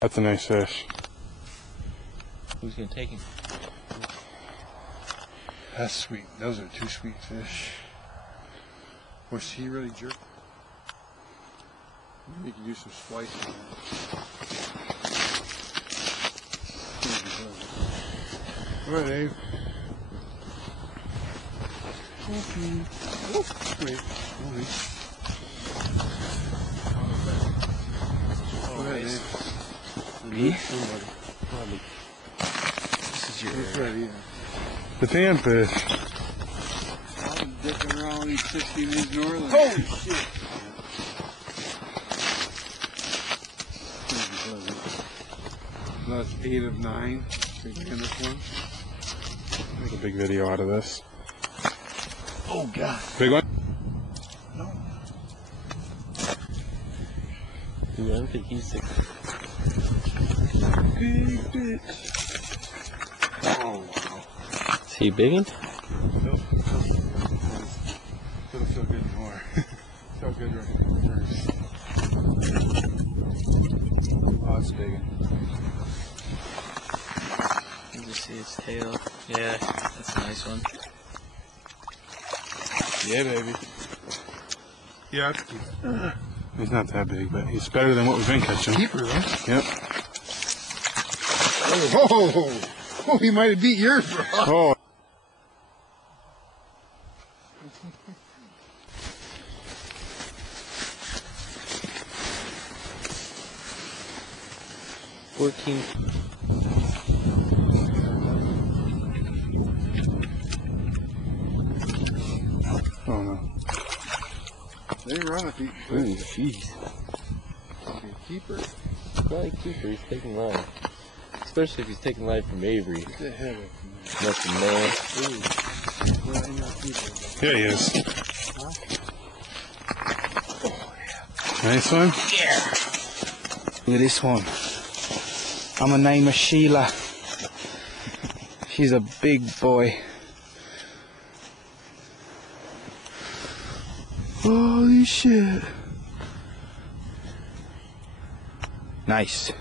That's a nice fish. Who's gonna take him? That's sweet. Those are two sweet fish. Was he really jerk? Maybe you can do some splicing. All right, Dave. Okay. Oh, wait. Go ahead, Dave. Me? Somebody. Probably. This is your That's right, yeah. The panfish. I'm dicking around these 60 minutes northern. Holy shit! That's 8 of 9. Big in this one. Make a big video out of this. Oh god. Big one? No. Dude, I don't think he's sick. Big bitch. Oh wow. Is he big one? Nope. Doesn't feel good anymore. Felt good right first. Oh, it's big. You just see his tail. Yeah, that's a nice one. Yeah, baby. Yeah, it's cute. He's not that big, but he's better than what we've been catching. Keeper, though. Yep. Oh, he might have beat yours, bro. Oh. Oh no. They run a feet. Ooh, jeez. Keeper. Probably keeper, he's taking line. Especially if he's taking line from Avery. Get the head up from Nothing, man. there. Ooh. Well, ain't no keeper. Yeah, he is. Huh? Oh, yeah. Nice one? Yeah. Look at this one. I'm gonna name her Sheila. She's a big boy. Holy shit. Nice.